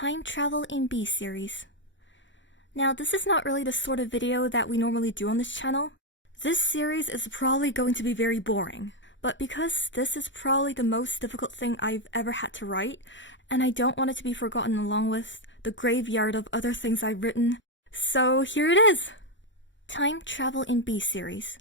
Time travel in B series. Now, this is not really the sort of video that we normally do on this channel. This series is probably going to be very boring, but because this is probably the most difficult thing I've ever had to write, and I don't want it to be forgotten along with the graveyard of other things I've written, so here it is! Time travel in B series.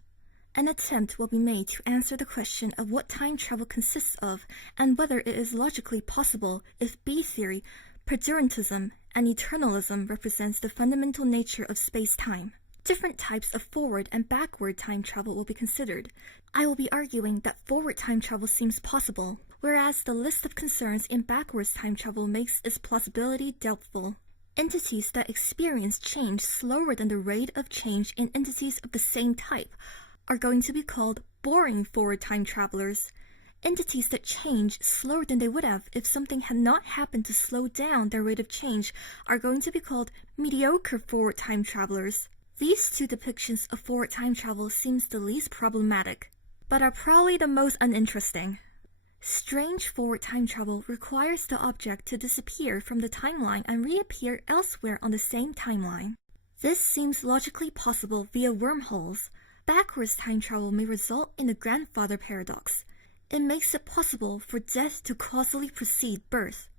An attempt will be made to answer the question of what time travel consists of and whether it is logically possible if B theory, perdurantism, and eternalism represents the fundamental nature of space-time. Different types of forward and backward time travel will be considered. I will be arguing that forward time travel seems possible, whereas the list of concerns in backwards time travel makes its plausibility doubtful. Entities that experience change slower than the rate of change in entities of the same type are going to be called boring forward time travelers. Entities that change slower than they would have if something had not happened to slow down their rate of change are going to be called mediocre forward time travelers. These two depictions of forward time travel seems the least problematic, but are probably the most uninteresting. Strange forward time travel requires the object to disappear from the timeline and reappear elsewhere on the same timeline. This seems logically possible via wormholes. Backwards time travel may result in the grandfather paradox. It makes it possible for death to causally precede birth.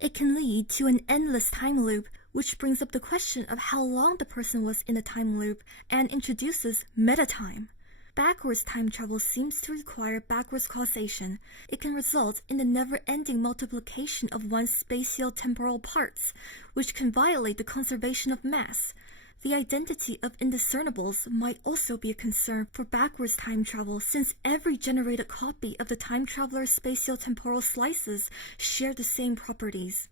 It can lead to an endless time loop, which brings up the question of how long the person was in the time loop and introduces meta-time. Backwards time travel seems to require backwards causation. It can result in the never-ending multiplication of one's spatio-temporal parts, which can violate the conservation of mass. The identity of indiscernibles might also be a concern for backwards time travel, since every generated copy of the time traveler's spatio-temporal slices share the same properties.